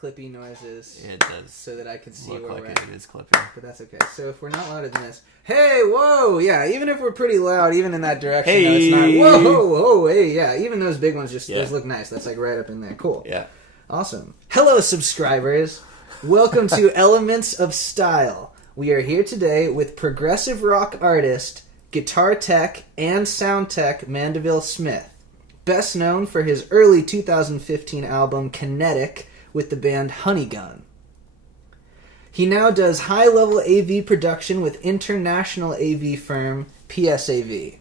clippy noises. It does. So that I can see look where like we're it. at. It is clippy. But that's okay. So if we're not louder than this, hey, whoa, yeah. Even if we're pretty loud, even in that direction, Hey, no, it's not. Whoa, whoa, hey, yeah. Even those big ones, those look nice. That's like right up in there. Cool. Yeah. Awesome. Hello, subscribers. Welcome to Elements of Style. We are here today with progressive rock artist, guitar tech, and sound tech Mandeville Smith, best known for his early 2015 album Kinetic with the band Honeygun. He now does high-level AV production with international AV firm PSAV.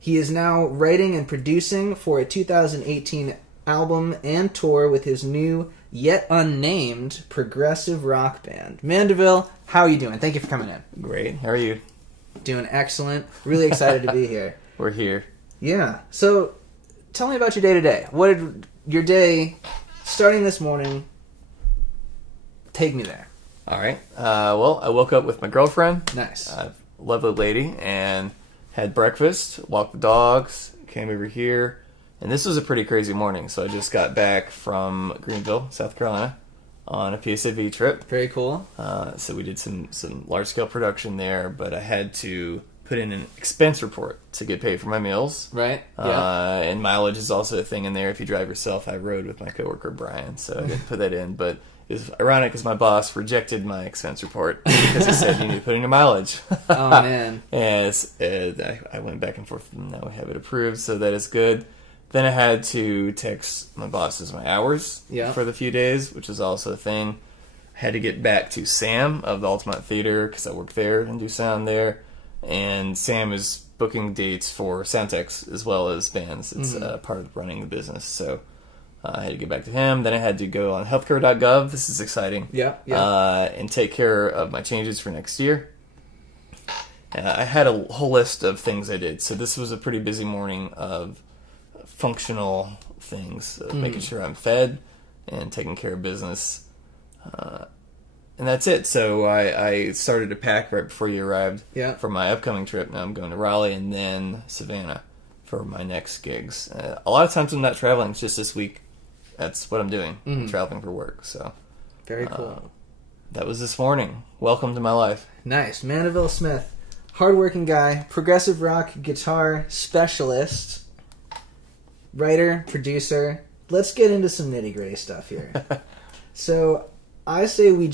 He is now writing and producing for a 2018 album and tour with his new, yet unnamed, progressive rock band. Mandeville, how are you doing? Thank you for coming in. Great. How are you? Doing excellent. Really excited to be here. We're here. Yeah. So, tell me about your day-to-day. What did your day, starting this morning, take me there? All right. Well, I woke up with my girlfriend. Nice. Lovely lady. And had breakfast, walked the dogs, came over here. And this was a pretty crazy morning. So I just got back from Greenville, South Carolina, on a PSAV trip. Very cool. So we did some large-scale production there. But I had to put in an expense report to get paid for my meals. Right. Yeah. And mileage is also a thing in there if you drive yourself. I rode with my coworker, Brian, so I didn't put that in. But it's ironic because my boss rejected my expense report because he said you need to put in your mileage. Oh, man. And I went back and forth, and now we have it approved, so that is good. Then I had to text my bosses my hours for the few days, which is also a thing. I had to get back to Sam of the Altamont Theater because I work there and do sound there. And Sam is booking dates for sound techs as well as bands. It's part of running the business, so I had to get back to him. Then I had to go on healthcare.gov. This is exciting. Yeah. And take care of my changes for next year. I had a whole list of things I did. So this was a pretty busy morning of functional things, making sure I'm fed and taking care of business. And that's it. So I started to pack right before you arrived for my upcoming trip. Now I'm going to Raleigh and then Savannah for my next gigs. A lot of times I'm not traveling. It's just this week. That's what I'm doing. I'm traveling for work. So very cool. That was this morning. Welcome to my life. Nice. Mandeville Smith. Hardworking guy. Progressive rock guitar specialist. Writer. Producer. Let's get into some nitty-gritty stuff here. So I say we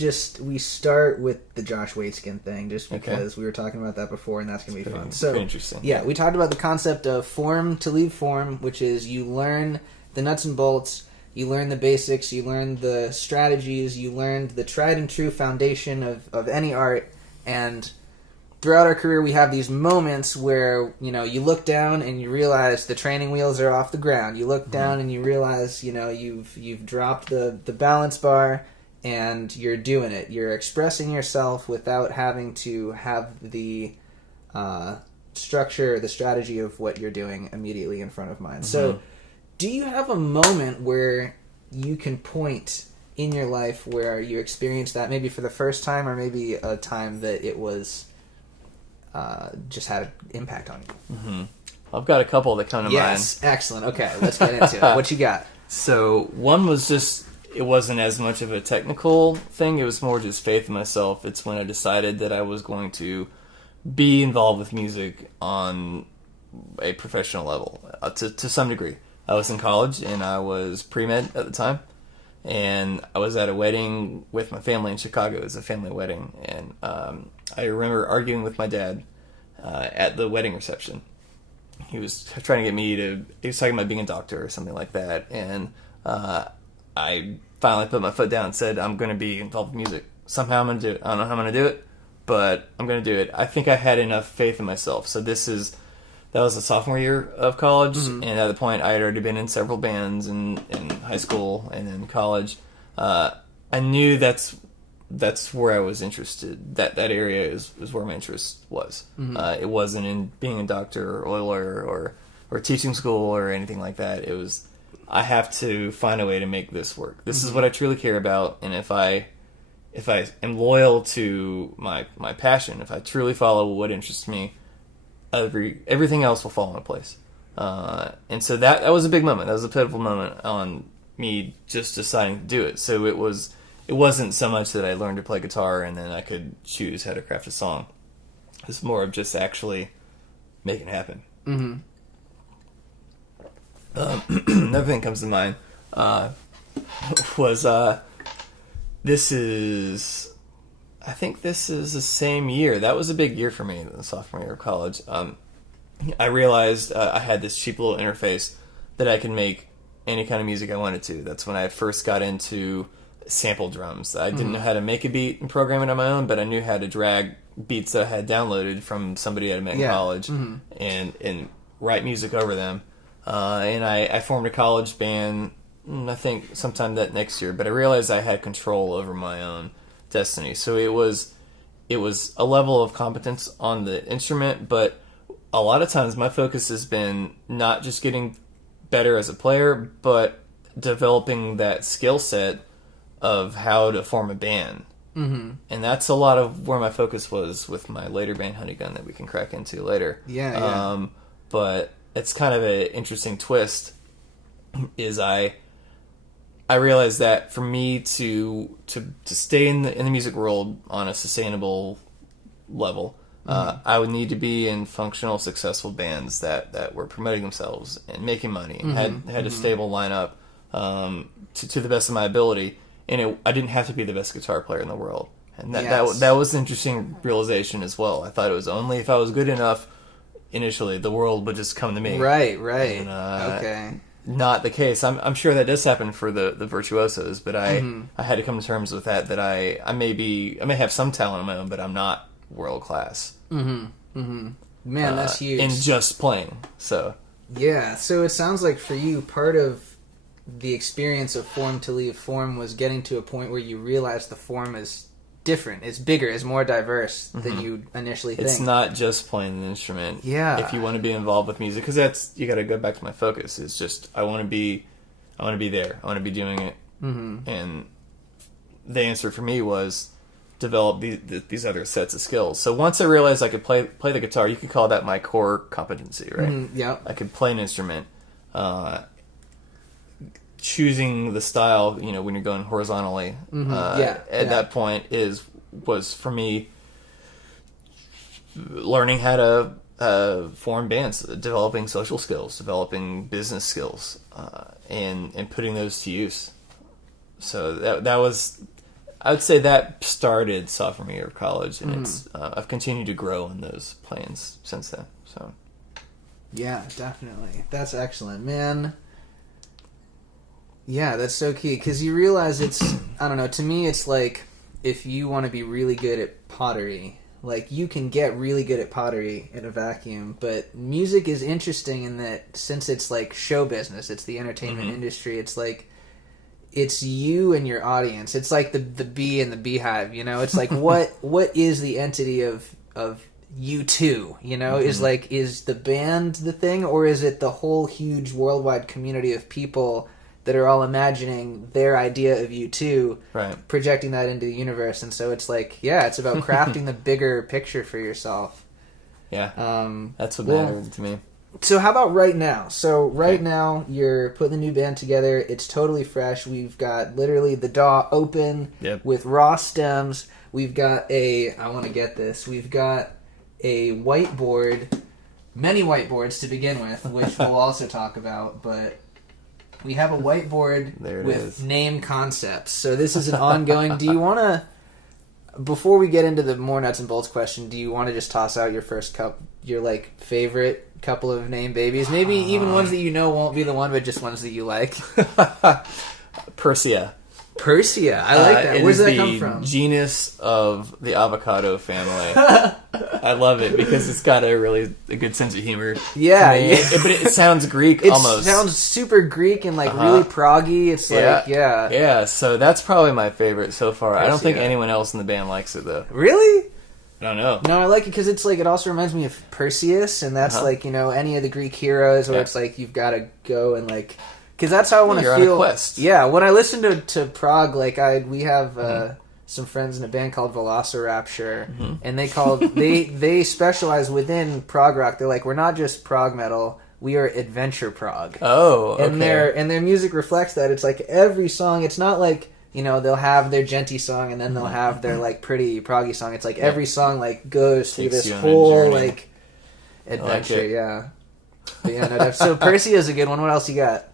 start with the Josh Waitzkin thing just because we were talking about that before and that's going to be fun. So interesting. Yeah, we talked about the concept of form to leave form, which is you learn the nuts and bolts, you learn the basics, you learn the strategies, you learn the tried and true foundation of any art, and throughout our career we have these moments where, you look down and you realize the training wheels are off the ground. You look down and you realize, you've dropped the balance bar and you're doing it. You're expressing yourself without having to have the structure, the strategy of what you're doing immediately in front of mind. So do you have a moment where you can point in your life where you experienced that, maybe for the first time or maybe a time that it was just had an impact on you? I've got a couple that come to mind. Yes, excellent. Okay, let's get into it. What you got? So one was just, it wasn't as much of a technical thing. It was more just faith in myself. It's when I decided that I was going to be involved with music on a professional level, to some degree. I was in college, and I was pre-med at the time, and I was at a wedding with my family in Chicago. It was a family wedding, and I remember arguing with my dad at the wedding reception. He was trying to get me to, he was talking about being a doctor or something like that, and I finally put my foot down and said, I'm going to be involved with music. Somehow I'm going to do it. I don't know how I'm going to do it, but I'm going to do it. I think I had enough faith in myself. So that was the sophomore year of college, and at the point I had already been in several bands in high school and in college. I knew that's where I was interested. That area is where my interest was. It wasn't in being a doctor or a lawyer or teaching school or anything like that. It was, I have to find a way to make this work. This is what I truly care about, and if I am loyal to my passion, if I truly follow what interests me, everything else will fall into place. And so that was a big moment. That was a pivotal moment on me just deciding to do it. So it wasn't so much that I learned to play guitar and then I could choose how to craft a song. It's more of just actually making it happen. Mm-hmm. Another thing comes to mind was I think this is the same year. That was a big year for me, the sophomore year of college. I realized I had this cheap little interface that I could make any kind of music I wanted to. That's when I first got into sample drums. I didn't know how to make a beat and program it on my own, but I knew how to drag beats that I had downloaded from somebody I met in college and write music over them. And I formed a college band, I think sometime that next year, but I realized I had control over my own destiny. So it was a level of competence on the instrument, but a lot of times my focus has been not just getting better as a player, but developing that skill set of how to form a band. Mm-hmm. And that's a lot of where my focus was with my later band Honeygun that we can crack into later. Yeah. But it's kind of an interesting twist is I realized that for me to stay in the music world on a sustainable level, I would need to be in functional, successful bands that were promoting themselves and making money and had a stable lineup to the best of my ability. And I didn't have to be the best guitar player in the world. And that was an interesting realization as well. I thought it was only if I was good enough initially, the world would just come to me. Right. And, okay. Not the case. I'm sure that does happen for the virtuosos, but I had to come to terms with that I may have some talent of my own, but I'm not world class. Man, that's huge. In just playing. So yeah, so it sounds like for you, part of the experience of form to leave form was getting to a point where you realize the form is different. It's bigger. It's more diverse than you initially think. It's not just playing an instrument. Yeah. If you want to be involved with music, because you got to go back to my focus. It's just I want to be there. I want to be doing it. And the answer for me was develop these other sets of skills. So once I realized I could play the guitar, you could call that my core competency, right? Yeah. I could play an instrument. Choosing the style, when you're going horizontally, at that point was for me learning how to form bands, developing social skills, developing business skills, and putting those to use. So that was, I would say that started sophomore year of college, and it's I've continued to grow in those planes since then. So yeah, definitely, that's excellent, man. Yeah, that's so key, because you realize I don't know, to me it's like, if you want to be really good at pottery, like, you can get really good at pottery in a vacuum, but music is interesting in that, since it's like show business, it's the entertainment industry, it's like, it's you and your audience, it's like the bee and the beehive, it's like, what is the entity of you two, is the band the thing, or is it the whole huge worldwide community of people that are all imagining their idea of you too, right, projecting that into the universe? And so it's like, yeah, it's about crafting the bigger picture for yourself. Yeah, that's what mattered to me. So how about right now? So now you're putting the new band together. It's totally fresh. We've got literally the DAW open with raw stems. We've got I want to get this. We've got a whiteboard, many whiteboards to begin with, which we'll also talk about, but we have a whiteboard with name concepts. So this is an ongoing. Do you want to, before we get into the more nuts and bolts question, do you want to just toss out your first your favorite couple of name babies? Maybe even ones that won't be the one, but just ones that you like. Persia. I like that. Where does that come from? Genus of the avocado family. I love it because it's got a good sense of humor. Yeah. But it sounds Greek almost. It sounds super Greek and really proggy. It's Yeah, so that's probably my favorite so far. Persia. I don't think anyone else in the band likes it though. Really? I don't know. No, I like it because it's it also reminds me of Perseus, and that's any of the Greek heroes where it's you've got to go and because that's how I want to feel. You're on a quest. Yeah, when I listen to prog, we have some friends in a band called Velocirapture, and they specialize within prog rock. They're like, we're not just prog metal, we are adventure prog. Oh, okay. And their music reflects that. It's like every song. It's not like, you know, they'll have their genty song and then they'll have their like pretty proggy song. It's like every song like goes through this whole like adventure. Like yeah. But yeah, no, so Percy is a good one. What else you got?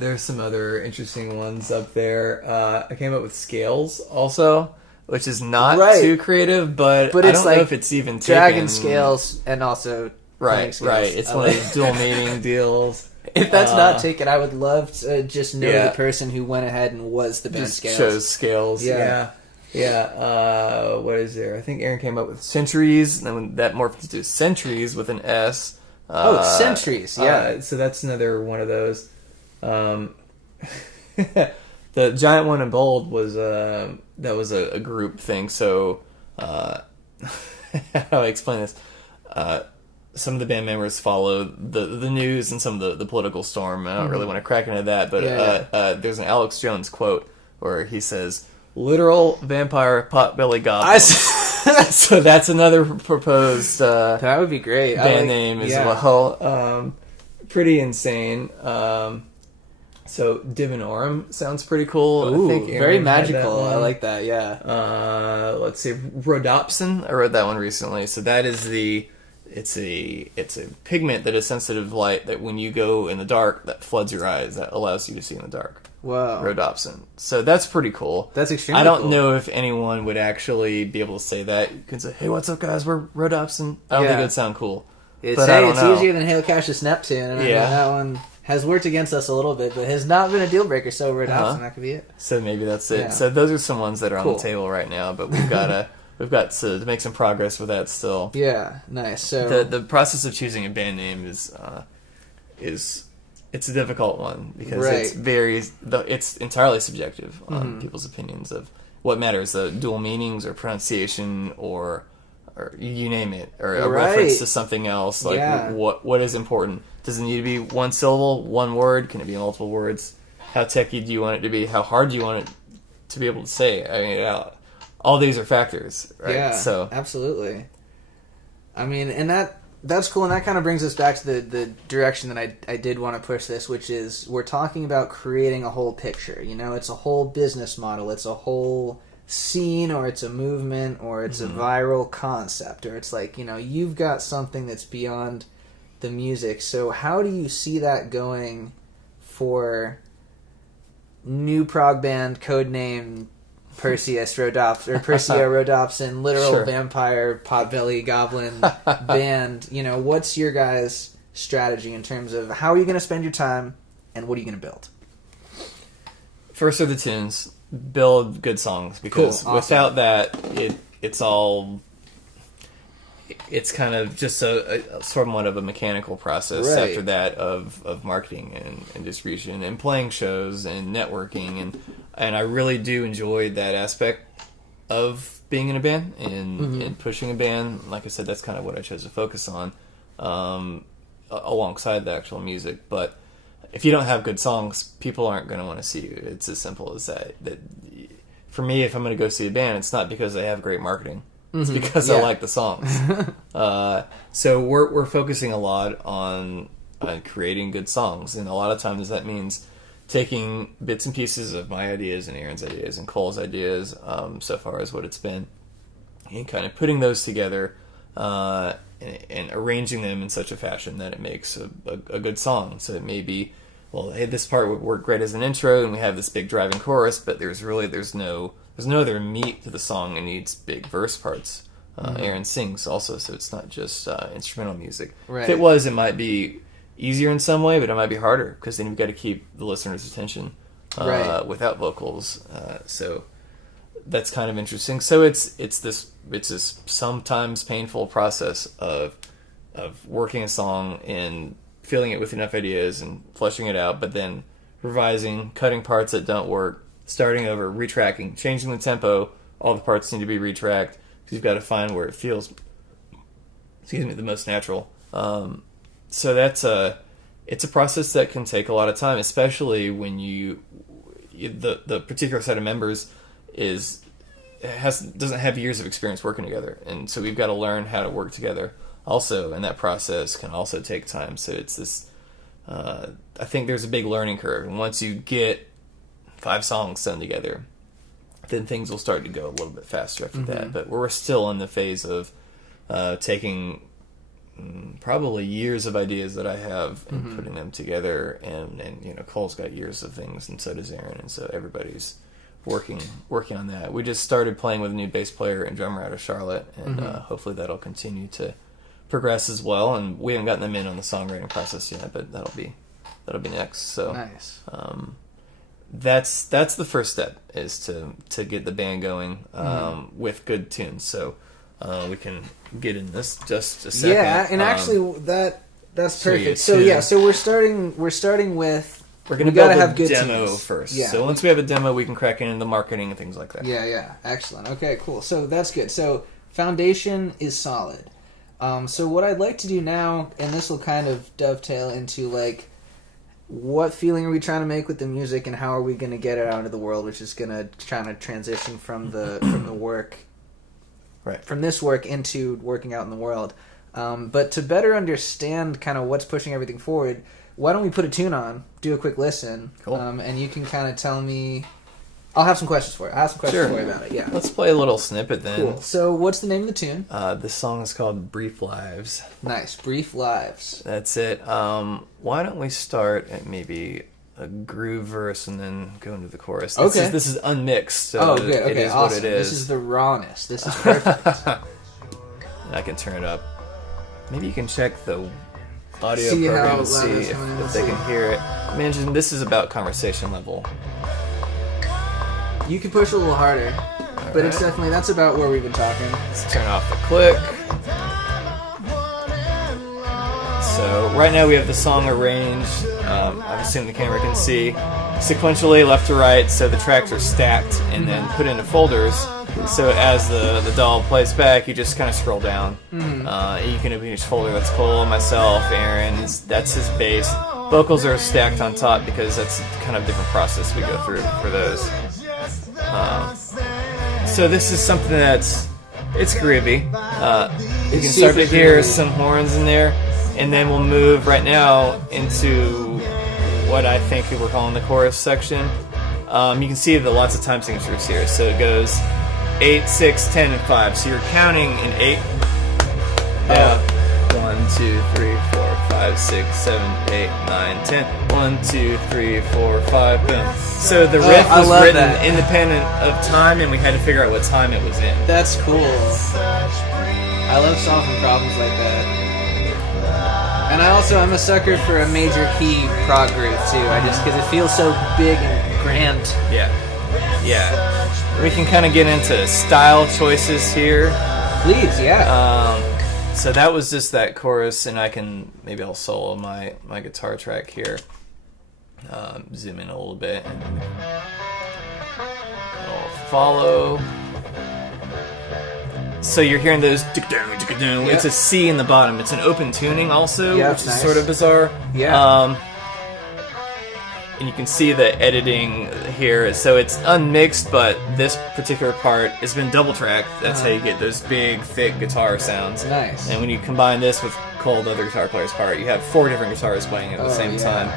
There's some other interesting ones up there. I came up with scales also, which is not too creative, but I it's don't like know if it's even dragon taken. scales and also Right. scales. It's one of those dual meaning deals. If that's not taken, I would love to just know the person who went ahead and was the band Just scales. chose scales. Yeah. What is there? I think Aaron came up with centuries, and then that morphed into centuries with an S. Centuries. Yeah. So that's another one of those. The giant one in bold was that was a group thing. So how do I explain this? Some of the band members follow the news and some of the political storm. I don't really want to crack into that, but there's an Alex Jones quote where he says, "Literal vampire potbelly goblin." So that's another proposed that would be great. band name as well. Pretty insane. So Divinorum sounds pretty cool. Ooh, I think very Aaron had that magical. one. I like that. Yeah. Let's see, rhodopsin. I read that one recently. So that is it's a pigment that is sensitive to light that when you go in the dark that floods your eyes, that allows you to see in the dark. Wow. Rhodopsin. So that's pretty cool. That's extremely I don't cool. know if anyone would actually be able to say that. You can say, "Hey, what's up, guys? We're Rhodopsin." I don't think it would sound cool. It's I know. easier than Hail Cassius Neptune. And I mean, that one has worked against us a little bit, but has not been a deal breaker. So Rhodopsin, that could be it. So maybe that's it. Yeah. So those are some ones that are on the table right now, but we've got to make some progress with that still. Yeah, nice. So The process of choosing a band name is it's a difficult one because it's entirely subjective on people's opinions of what matters, the dual meanings or pronunciation or you name it, or a reference to something else. Like what is important? Does it need to be one syllable, one word? Can it be multiple words? How techy do you want it to be? How hard do you want it to be able to say? I mean, all these are factors, right? Yeah, so absolutely. I mean, and that's cool, and that kind of brings us back to the direction that I did want to push this, which is we're talking about creating a whole picture. You know, it's a whole business model. It's a whole scene, or it's a movement, or it's a viral concept, or it's like, you know, you've got something that's beyond the music. So how do you see that going for new prog band, codename Perseus Rhodopsin, or Persea Rhodopsin, literal vampire potbelly goblin band? You know, what's your guys' strategy in terms of how are you going to spend your time and what are you going to build? First are the tunes. Build good songs, because without that, it's kind of just a somewhat of a mechanical process after that of marketing and distribution and playing shows and networking, and I really do enjoy that aspect of being in a band and pushing a band. Like I said, that's kind of what I chose to focus on alongside the actual music. But if you don't have good songs, people aren't going to want to see you. It's as simple as that. For me, if I'm going to go see a band, it's not because they have great marketing. It's because I like the songs. So we're focusing a lot on creating good songs, and a lot of times that means taking bits and pieces of my ideas and Aaron's ideas and Cole's ideas, so far as what it's been, and kind of putting those together and arranging them in such a fashion that it makes a good song. So it may be, well, hey, this part would work great as an intro, and we have this big driving chorus, but there's no other meat to the song. It needs big verse parts. Aaron sings also, so it's not just instrumental music. Right. If it was, it might be easier in some way, but it might be harder, because then you've got to keep the listener's attention without vocals. So that's kind of interesting. So it's this sometimes painful process of working a song and filling it with enough ideas and fleshing it out, but then revising, cutting parts that don't work, starting over, retracking, changing the tempo. All the parts need to be retracked, because you've got to find where it feels, the most natural. So it's a process that can take a lot of time, especially when the particular set of members doesn't have years of experience working together, and so we've got to learn how to work together also, and that process can also take time. So it's I think there's a big learning curve. And once you get 5 songs done together, then things will start to go a little bit faster after that. But we're still in the phase of taking probably years of ideas that I have and putting them together. And you know, Cole's got years of things, and so does Aaron, and so everybody's working on that. We just started playing with a new bass player and drummer out of Charlotte, and hopefully that'll continue to progress as well. And we haven't gotten them in on the songwriting process yet, but that'll be next. So Nice. That's the first step, is to get the band going with good tunes. So we can get in this just a second. Yeah, and actually that's so perfect. yeah, So we're starting with. We're going to gotta build have a good demo tunes. first. Yeah. So once we have a demo, we can crack into the marketing and things like that. Yeah, excellent. Okay, cool. So that's good. So foundation is solid. So what I'd like to do now, and this will kind of dovetail into like, what feeling are we trying to make with the music, and how are we going to get it out into the world, which is going to try to transition from the work, Right. from this work into working out in the world. But to better understand kind of what's pushing everything forward, why don't we put a tune on, do a quick listen, Cool. And you can kind of tell me. I'll have some questions for you. I have some questions Sure. for you about it. Yeah. Let's play a little snippet then. Cool. So, what's the name of the tune? This song is called Brief Lives. Nice. Brief Lives. That's it. Why don't we start at maybe a groove verse and then go into the chorus? This is unmixed, so Good. Okay. it is Awesome. what it is. This is the rawness. This is perfect. I can turn it up. Maybe you can check the audio See how program loud and see it's coming in. if they can hear it. Imagine this is about conversation level. You can push a little harder, but it's definitely, that's about where we've been talking. Let's turn off the click. So right now we have the song arranged. I'm assuming the camera can see sequentially left to right, so the tracks are stacked and then put into folders. So as the DAW plays back, you just kind of scroll down. You can open each folder. That's Cole, myself, Aaron. That's his bass. Vocals are stacked on top because that's kind of a different process we go through for those. So this is something it's groovy. You can start to hear some horns in there, and then we'll move right now into what I think we're calling the chorus section. You can see the lots of time signatures here. So it goes 8, 6, 10, and 5. So you're counting in 8. Yeah. 1, 2, 3, 4, 5, 6, 7, 8, 9, 10. 1, 2, 3, 4, 5. Boom. So the riff was written independent of time, and we had to figure out what time it was in. That's cool. I love solving problems like that. And I'm a sucker for a major key prog groove too. Because it feels so big and grand. Yeah. We can kind of get into style choices here. Please, yeah. So that was just that chorus, and maybe I'll solo my guitar track here. Zoom in a little bit, and I'll follow. So you're hearing those. It's a C in the bottom. It's an open tuning also, which is sort of bizarre. Yeah. And you can see the editing here. So it's unmixed, but this particular part has been double tracked. That's how you get those big, thick guitar sounds. Nice. And when you combine this with Cole, the other guitar player's part, you have 4 different guitars playing at the same time.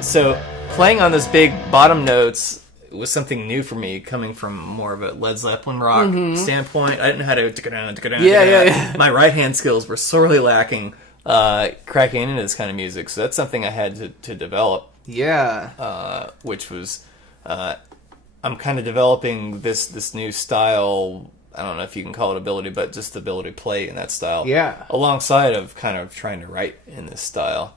So playing on those big bottom notes was something new for me, coming from more of a Led Zeppelin rock standpoint. I didn't know how to Yeah. My right hand skills were sorely lacking cracking into this kind of music, so that's something I had to develop. Yeah. Which was I'm kind of developing this new style. I don't know if you can call it ability, but just the ability to play in that style. Yeah. Alongside of kind of trying to write in this style.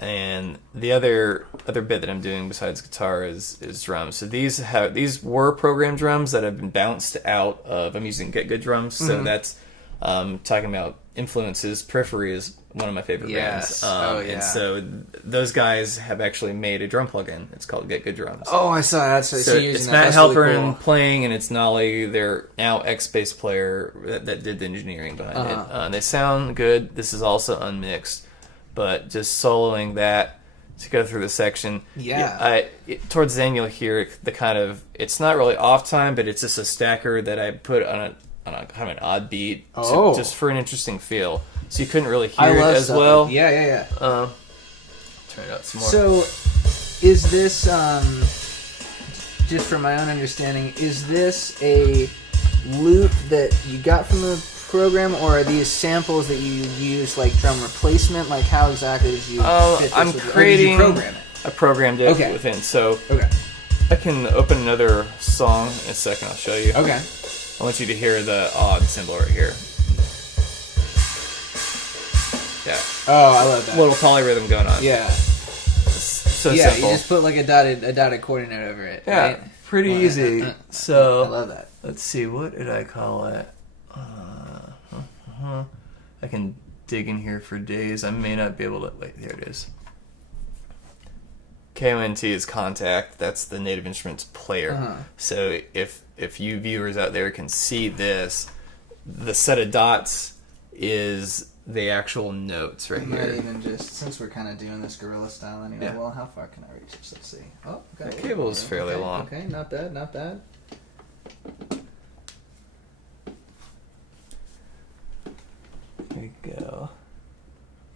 And the other bit that I'm doing besides guitar is drums. So these were programmed drums that have been bounced out of. I'm using Get Good drums, so that's talking about influences. Periphery is one of my favorite bands. And so those guys have actually made a drum plugin. It's called Get Good Drums. Oh, I saw that. So it's Matt Halpern playing, and it's Nolly, their now ex-bass player that did the engineering behind it. They sound good. This is also unmixed. But just soloing that to go through the section. Towards the end, you'll hear the kind of, it's not really off time, but it's just a stacker that I put on kind of an odd beat, just for an interesting feel. So you couldn't really hear it as well. Yeah. Turn it up some more. So, is this just from my own understanding? Is this a loop that you got from the program, or are these samples that you use like drum replacement? Like, how exactly did you? Fit this Creating. Did you program it? I programmed it within. So I can open another song in a second. I'll show you. Okay. I want you to hear the odd symbol right here. Yeah. Oh, I love that. Little polyrhythm going on. Yeah. So yeah, simple. you just put like a dotted coordinate over it. Yeah. Right? Pretty easy. So I love that. Let's see. What did I call it? I can dig in here for days. I may not be able to. Wait, there it is. KONT is contact. That's the Native Instruments player. So if you viewers out there can see this, the set of dots is the actual notes right here. Even just, since we're kind of doing this guerrilla style anyway, well, how far can I reach this? Let's see. Oh, okay. The cable is fairly long. Okay, not bad, not bad. There you go.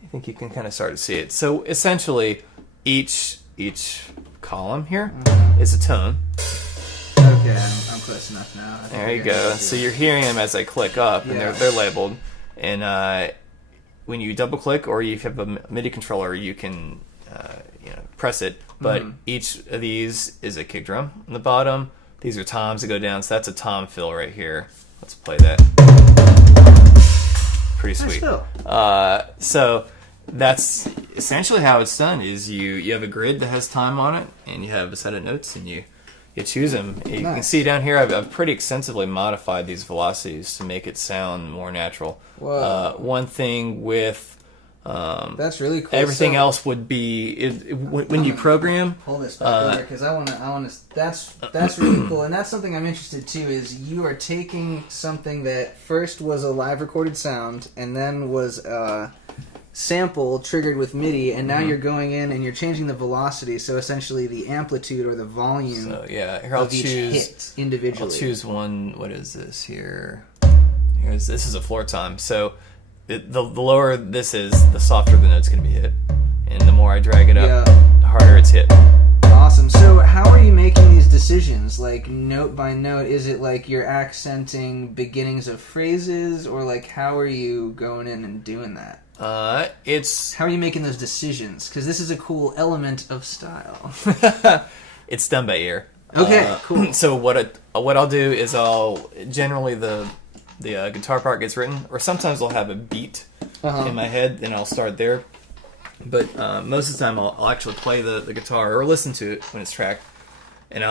I think you can kind of start to see it. So essentially, each column here is a tone. Okay, I'm close enough now. There you go. So you're hearing them as I click up, and they're labeled. And when you double click, or you have a MIDI controller, you can press it. But each of these is a kick drum on the bottom. These are toms that go down. So that's a tom fill right here. Let's play that. Pretty sweet. So that's essentially how it's done. Is you have a grid that has time on it, and you have a set of notes, and you choose them. You can see down here I've pretty extensively modified these velocities to make it sound more natural. One thing with that's really cool. Everything else would be when you program. Pull this back over because I want to. That's really cool, and that's something I'm interested too. Is you are taking something that first was a live recorded sound and then was a sample triggered with MIDI, and now you're going in and you're changing the velocity. So essentially, the amplitude or the volume. So yeah, here I'll of each hit individually. I'll choose one. What is this here? This is a floor tom. So. The lower this is, the softer the note's going to be hit. And the more I drag it up, the harder it's hit. Awesome. So how are you making these decisions? Like note by note? Is it like you're accenting beginnings of phrases? Or like how are you going in and doing that? How are you making those decisions? Because this is a cool element of style. It's done by ear. Okay, cool. So what I'll do is generally the guitar part gets written, or sometimes I'll have a beat in my head, and I'll start there. But most of the time, I'll actually play the guitar or listen to it when it's tracked, and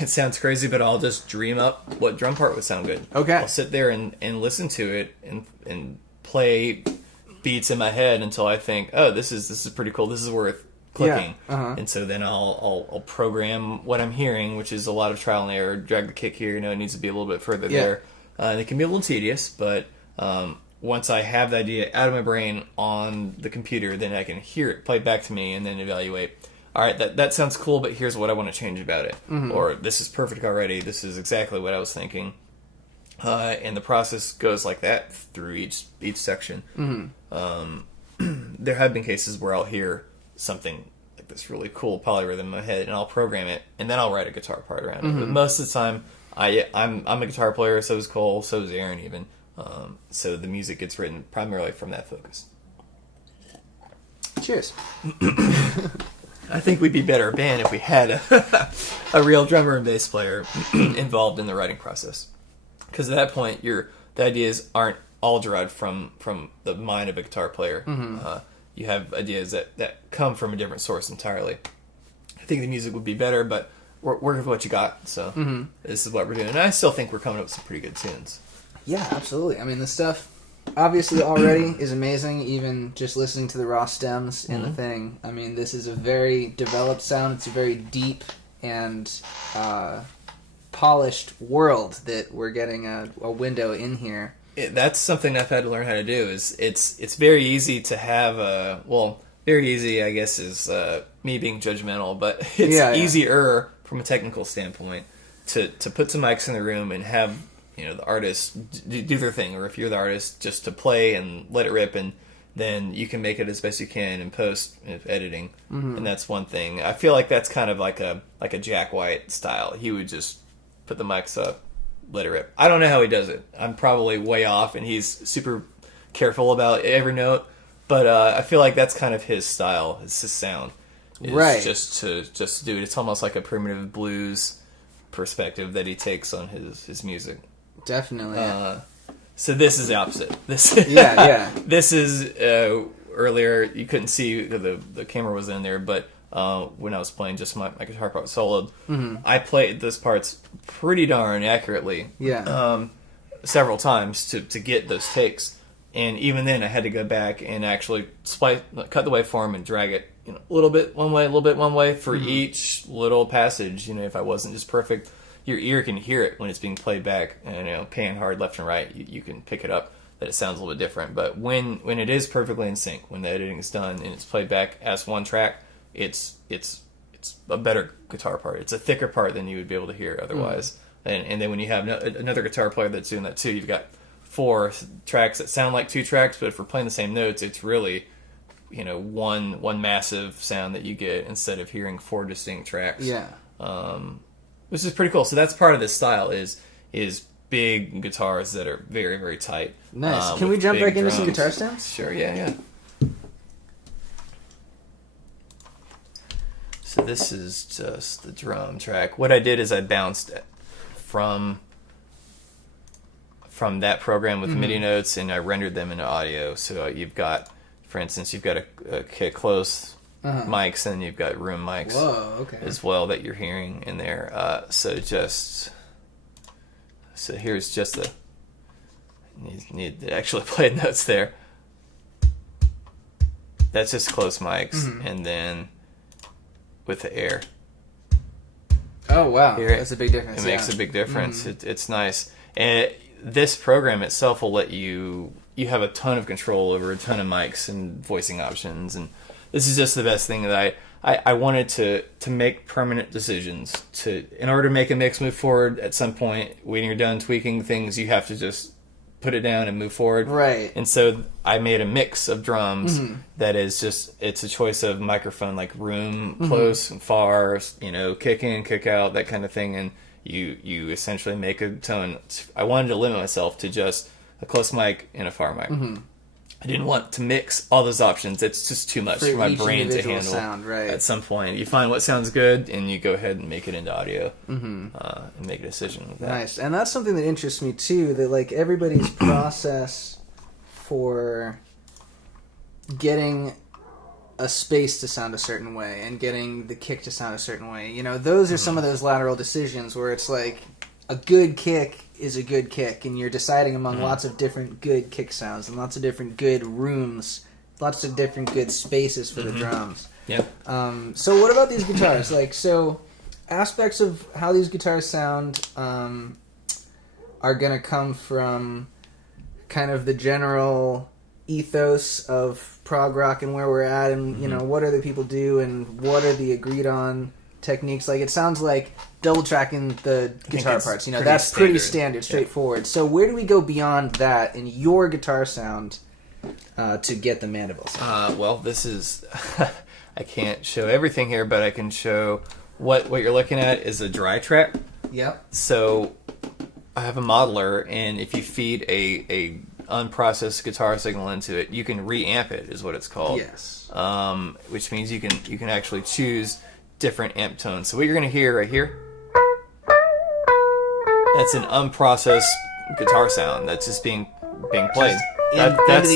it sounds crazy, but I'll just dream up what drum part would sound good. Okay. I'll sit there and listen to it and play beats in my head until I think, oh, this is pretty cool. This is worth clicking. And so then I'll program what I'm hearing, which is a lot of trial and error. Drag the kick here, it needs to be a little bit further there. It can be a little tedious, but once I have the idea out of my brain on the computer, then I can hear it played back to me and then evaluate. All right, that sounds cool, but here's what I want to change about it. Or this is perfect already. This is exactly what I was thinking. And the process goes like that through each section. There have been cases where I'll hear something like this really cool polyrhythm in my head, and I'll program it, and then I'll write a guitar part around it. But most of the time, I'm a guitar player, so is Cole, so is Aaron even. So the music gets written primarily from that focus. Cheers. I think we'd be better a band if we had a real drummer and bass player involved in the writing process. Because at that point, the ideas aren't all derived from the mind of a guitar player. You have ideas that come from a different source entirely. I think the music would be better, but work with what you got. So this is what we're doing. And I still think we're coming up with some pretty good tunes. Yeah, absolutely. I mean, the stuff obviously already is amazing, even just listening to the raw stems in the thing. I mean, this is a very developed sound. It's a very deep and polished world that we're getting a window in here. That's something I've had to learn how to do. It's very easy to have very easy, I guess, is me being judgmental, but it's easier from a technical standpoint to put some mics in the room and have the artists do their thing, or if you're the artist, just to play and let it rip, and then you can make it as best you can in post editing, and that's one thing. I feel like that's kind of like a Jack White style. He would just put the mics up, let it rip. I don't know how he does it. I'm probably way off, and he's super careful about every note, but I feel like that's kind of his style. It's his sound, right? Just to do it. It's almost like a primitive blues perspective that he takes on his music. Definitely. So this is the opposite. This This is earlier you couldn't see the camera was in there, but when I was playing just my guitar part soloed, I played those parts pretty darn accurately. Yeah. Several times to get those takes, and even then I had to go back and actually cut the waveform and drag it a little bit one way, a little bit one way for each little passage. If I wasn't just perfect. Your ear can hear it when it's being played back, and pan hard left and right. You can pick it up that it sounds a little bit different. But when it is perfectly in sync, when the editing is done and it's played back as one track, it's a better guitar part. It's a thicker part than you would be able to hear otherwise. And then when you have another guitar player that's doing that too, you've got 4 tracks that sound like 2 tracks, but if we're playing the same notes, it's really one massive sound that you get instead of hearing 4 distinct tracks. Yeah. Which is pretty cool. So that's part of this style is big guitars that are very, very tight. Nice. Can we jump back into some guitar sounds? Sure, yeah. So this is just the drum track. What I did is I bounced from that program with MIDI notes, and I rendered them into audio. So you've got, for instance, you've got a kick close mics, and you've got room mics as well that you're hearing in there. So here's just the need to actually play notes there. That's just close mics, and then with the air. Oh wow, that's a big difference. It makes a big difference. It's nice, and this program itself will let you have a ton of control over a ton of mics and voicing options, and this is just the best thing that I wanted to make permanent decisions. In order to make a mix move forward at some point, when you're done tweaking things, you have to just put it down and move forward. Right. And so I made a mix of drums that is just, it's a choice of microphone, like room, close, and far, kick in, kick out, that kind of thing. And you essentially make a tone. I wanted to limit myself to just a close mic and a far mic. I didn't want to mix all those options. It's just too much for my brain to handle. Sound, right. At some point, you find what sounds good, and you go ahead and make it into audio, and make a decision with that. Nice, and that's something that interests me too. That like everybody's process for getting a space to sound a certain way and getting the kick to sound a certain way. Those are some of those lateral decisions where it's like a good kick is a good kick, and you're deciding among lots of different good kick sounds and lots of different good rooms, lots of different good spaces for the drums. Yeah. So what about these guitars? So aspects of how these guitars sound are going to come from kind of the general ethos of prog rock and where we're at, and what other people do and what are the agreed on techniques. It sounds like double tracking the guitar parts, that's pretty standard, straightforward. So where do we go beyond that in your guitar sound to get the Mandeville sound? Well, this is I can't show everything here, but I can show what you're looking at is a dry track. Yep. So I have a modeler, and if you feed a unprocessed guitar signal into it, you can reamp it, is what it's called. Yes. Which means you can actually choose different amp tones. So what you're going to hear right here, that's an unprocessed guitar sound that's just being played. That's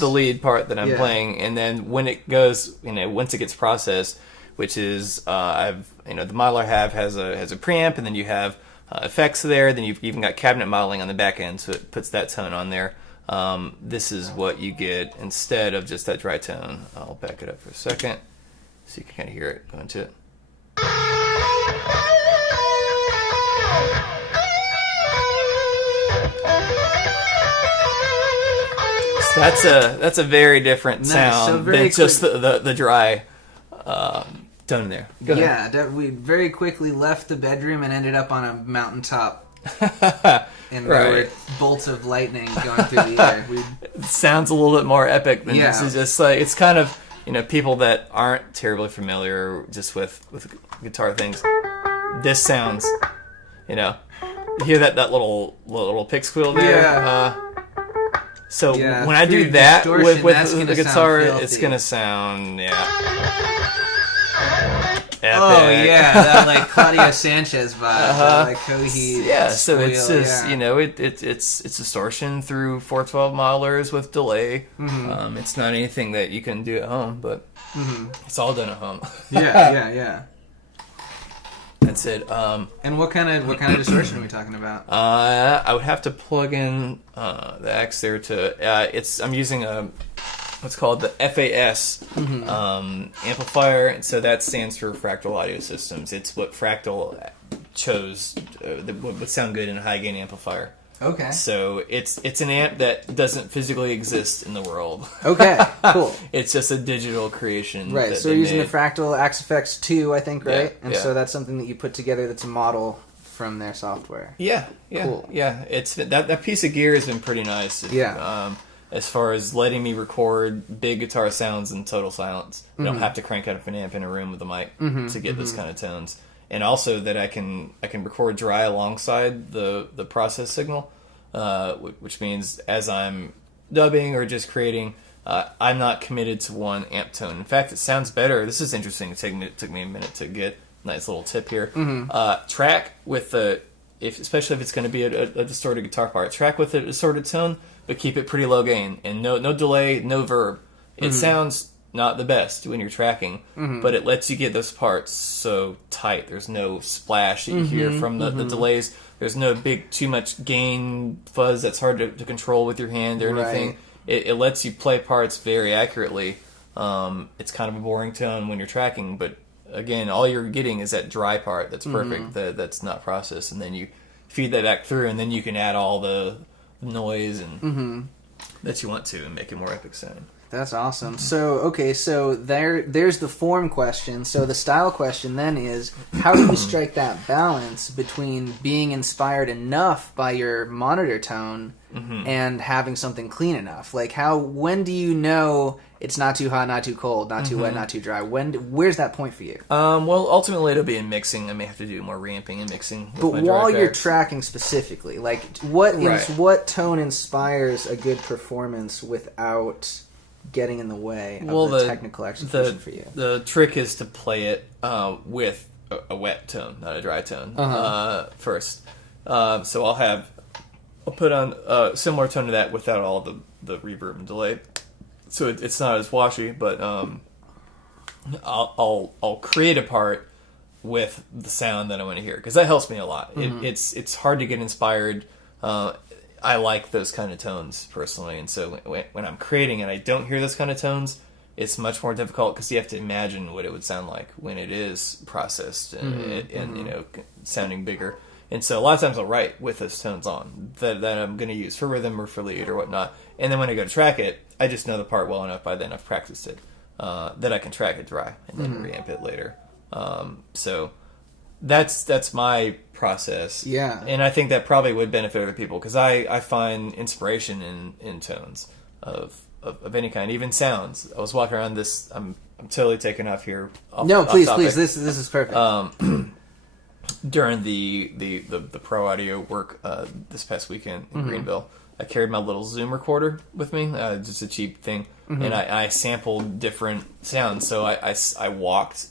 the lead part that I'm playing, and then when it goes, once it gets processed, which is the modeler has a preamp, and then you have effects there. Then you've even got cabinet modeling on the back end, so it puts that tone on there. This is what you get instead of just that dry tone. I'll back it up for a second so you can kind of hear it go into it. So that's a very different sound than just the dry tone there. Go ahead. We very quickly left the bedroom and ended up on a mountaintop. and there were bolts of lightning going through the air. It sounds a little bit more epic than this is just like, it's kind of, people that aren't terribly familiar just with guitar things. This sounds, you hear that little pick squeal there? Yeah. So when I do that with the guitar, it's going to sound, epic. Oh yeah, that like Claudio Sanchez vibe, like Coheed. Yeah, so it's just it's distortion through 412 modelers with delay. Mm-hmm. It's not anything that you can do at home, but it's all done at home. Yeah. That's it. And what kind of distortion are we talking about? I would have to plug in the X there to. I'm using what's called the FAS amplifier, and so that stands for Fractal Audio Systems. It's what Fractal chose that would sound good in a high gain amplifier. Okay. So it's an amp that doesn't physically exist in the world. Okay, cool. It's just a digital creation. Right. So we're using the Fractal AXFX 2, I think, right? Yeah, and so that's something that you put together that's a model from their software. Yeah. Cool. Yeah. It's that piece of gear has been pretty nice. As far as letting me record big guitar sounds in total silence. You don't have to crank up an amp in a room with a mic to get those kind of tones. And also that I can record dry alongside the process signal, which means as I'm dubbing or just creating, I'm not committed to one amp tone. In fact, it sounds better. This is interesting. It took me a minute to get a nice little tip here. Track with especially if it's going to be a distorted guitar part. Track with a distorted tone, but keep it pretty low gain and no delay, no verb. It sounds not the best when you're tracking, but it lets you get those parts so tight. There's no splash that you hear from the delays. There's no too much gain fuzz that's hard to control with your hand or anything. It lets you play parts very accurately. It's kind of a boring tone when you're tracking, but again, all you're getting is that dry part that's perfect, that's not processed, and then you feed that back through, and then you can add all the noise and that you want to and make it more epic sound. That's awesome. So there's the form question. So the style question then is, how do you strike that balance between being inspired enough by your monitor tone and having something clean enough? Like when do you know it's not too hot, not too cold, not too wet, not too dry? Where's that point for you? Well, ultimately it'll be in mixing. I may have to do more reamping and mixing. But while you're tracking specifically, like what tone inspires a good performance without getting in the way of the technical execution for you? The trick is to play it with a wet tone, not a dry tone, first. So I'll put on a similar tone to that without all the reverb and delay. So it's not as washy, but I'll create a part with the sound that I want to hear, because that helps me a lot. It's hard to get inspired. I like those kind of tones personally, and so when I'm creating and I don't hear those kind of tones, it's much more difficult because you have to imagine what it would sound like when it is processed and sounding bigger. And so a lot of times I'll write with those tones on that I'm going to use for rhythm or for lead or whatnot. And then when I go to track it, I just know the part well enough by then I've practiced it that I can track it dry and then reamp it later. So that's my process. Yeah. And I think that probably would benefit other people, because I find inspiration in tones of any kind, even sounds. I was walking around this. I'm totally taking off here. Please. This is perfect. During the pro audio work this past weekend in Greenville, I carried my little Zoom recorder with me, just a cheap thing, and I sampled different sounds. So I walked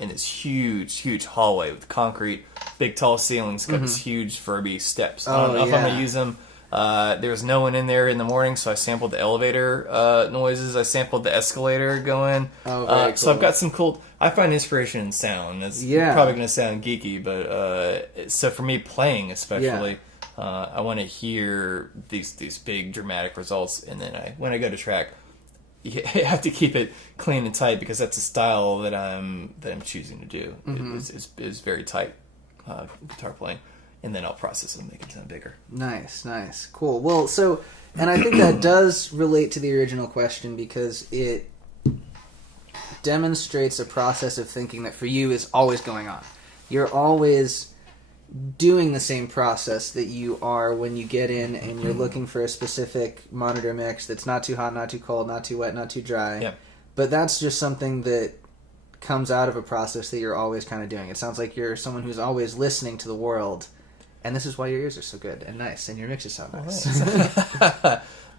in this huge hallway with concrete, big tall ceilings, got these huge Furby steps. I don't know if I'm going to use them. There was no one in there in the morning, so I sampled the elevator noises. I sampled the escalator going. Cool. So I've got some cool... I find inspiration in sound. That's probably going to sound geeky, but so for me, playing especially, I want to hear these big dramatic results, and then when I go to track, you have to keep it clean and tight, because that's a style that I'm choosing to do. It's very tight guitar playing. And then I'll process it and make it sound bigger. Nice. Cool. Well, and I think that does relate to the original question, because it demonstrates a process of thinking that for you is always going on. You're always doing the same process that you are when you get in and you're looking for a specific monitor mix that's not too hot, not too cold, not too wet, not too dry. Yeah. But that's just something that comes out of a process that you're always kind of doing. It sounds like you're someone who's always listening to the world, and this is why your ears are so good and nice, and your mix is so nice.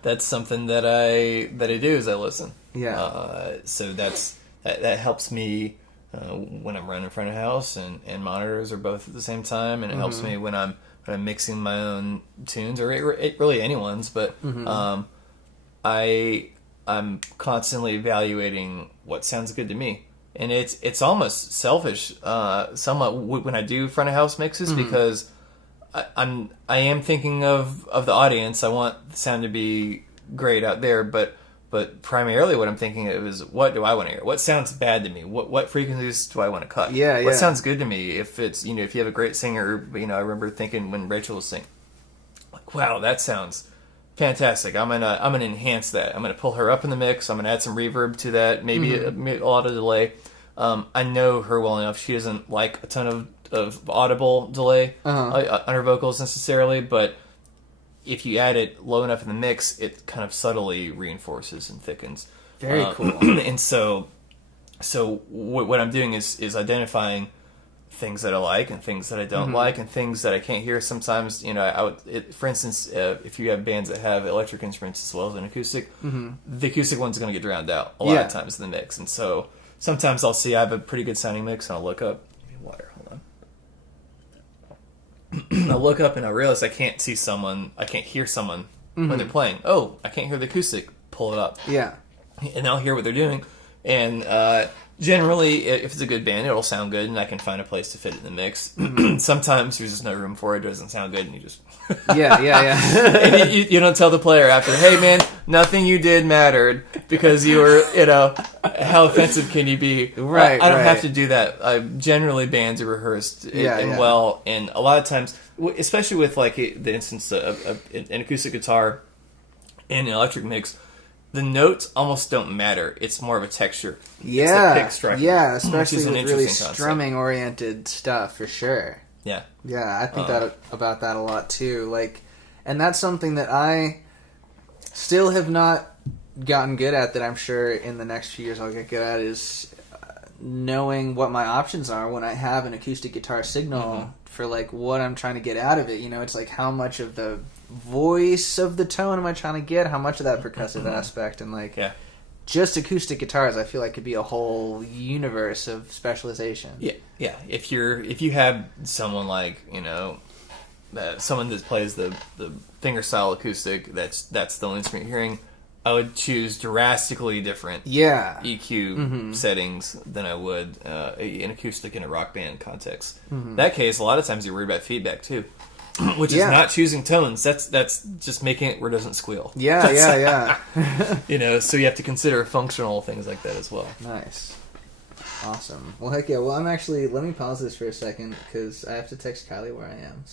That's something that I do is I listen. Yeah. So that helps me when I'm running in front of house and monitors are both at the same time, and it helps me when I'm mixing my own tunes or really anyone's. But I'm constantly evaluating what sounds good to me, and it's almost selfish somewhat when I do front of house mixes because I am thinking of the audience. I want the sound to be great out there, but primarily what I'm thinking of is what do I want to hear? What sounds bad to me? What frequencies do I want to cut? What sounds good to me? If it's if you have a great singer, I remember thinking when Rachel was singing, like, wow, that sounds fantastic. I'm gonna enhance that. I'm gonna pull her up in the mix. I'm gonna add some reverb to that. Maybe a lot of delay. I know her well enough. She doesn't like a ton of audible delay on her vocals necessarily, but if you add it low enough in the mix, it kind of subtly reinforces and thickens. Very cool. And so what I'm doing is identifying things that I like and things that I don't like and things that I can't hear sometimes. For instance, if you have bands that have electric instruments as well as an acoustic, the acoustic one's going to get drowned out a lot of times in the mix. And so sometimes I'll see I have a pretty good sounding mix and I'll look up. Give me water, hold on. I'll look up and I realize I can't hear someone when they're playing. Oh, I can't hear the acoustic. Pull it up. Yeah. And I'll hear what they're doing. And generally, if it's a good band, it'll sound good, and I can find a place to fit it in the mix. Sometimes there's just no room for it. It doesn't sound good, and you just... yeah. And you don't tell the player after, hey, man, nothing you did mattered because you were, how offensive can you be? Right, I don't have to do that. Generally, bands are rehearsed well, and a lot of times, especially with, like, the instance of an acoustic guitar and an electric mix, the notes almost don't matter. It's more of a texture. Yeah, it's the pick striking, especially with really strumming-oriented stuff, for sure. Yeah. Yeah, I think about that a lot, too. Like, and that's something that I still have not gotten good at, that I'm sure in the next few years I'll get good at, is knowing what my options are when I have an acoustic guitar signal for, like, what I'm trying to get out of it. It's like, how much of the voice of the tone am I trying to get? How much of that percussive aspect? And, like, just acoustic guitars, I feel like, could be a whole universe of specialization. Yeah. If you have someone like, someone that plays the fingerstyle acoustic, that's the only instrument you're hearing, I would choose drastically different EQ settings than I would an acoustic in a rock band context. In that case, a lot of times you're worried about feedback too, which is not choosing tones. That's just making it where it doesn't squeal. Yeah. So you have to consider functional things like that as well. Nice. Awesome. Well, heck yeah. Well, let me pause this for a second because I have to text Kylie where I am.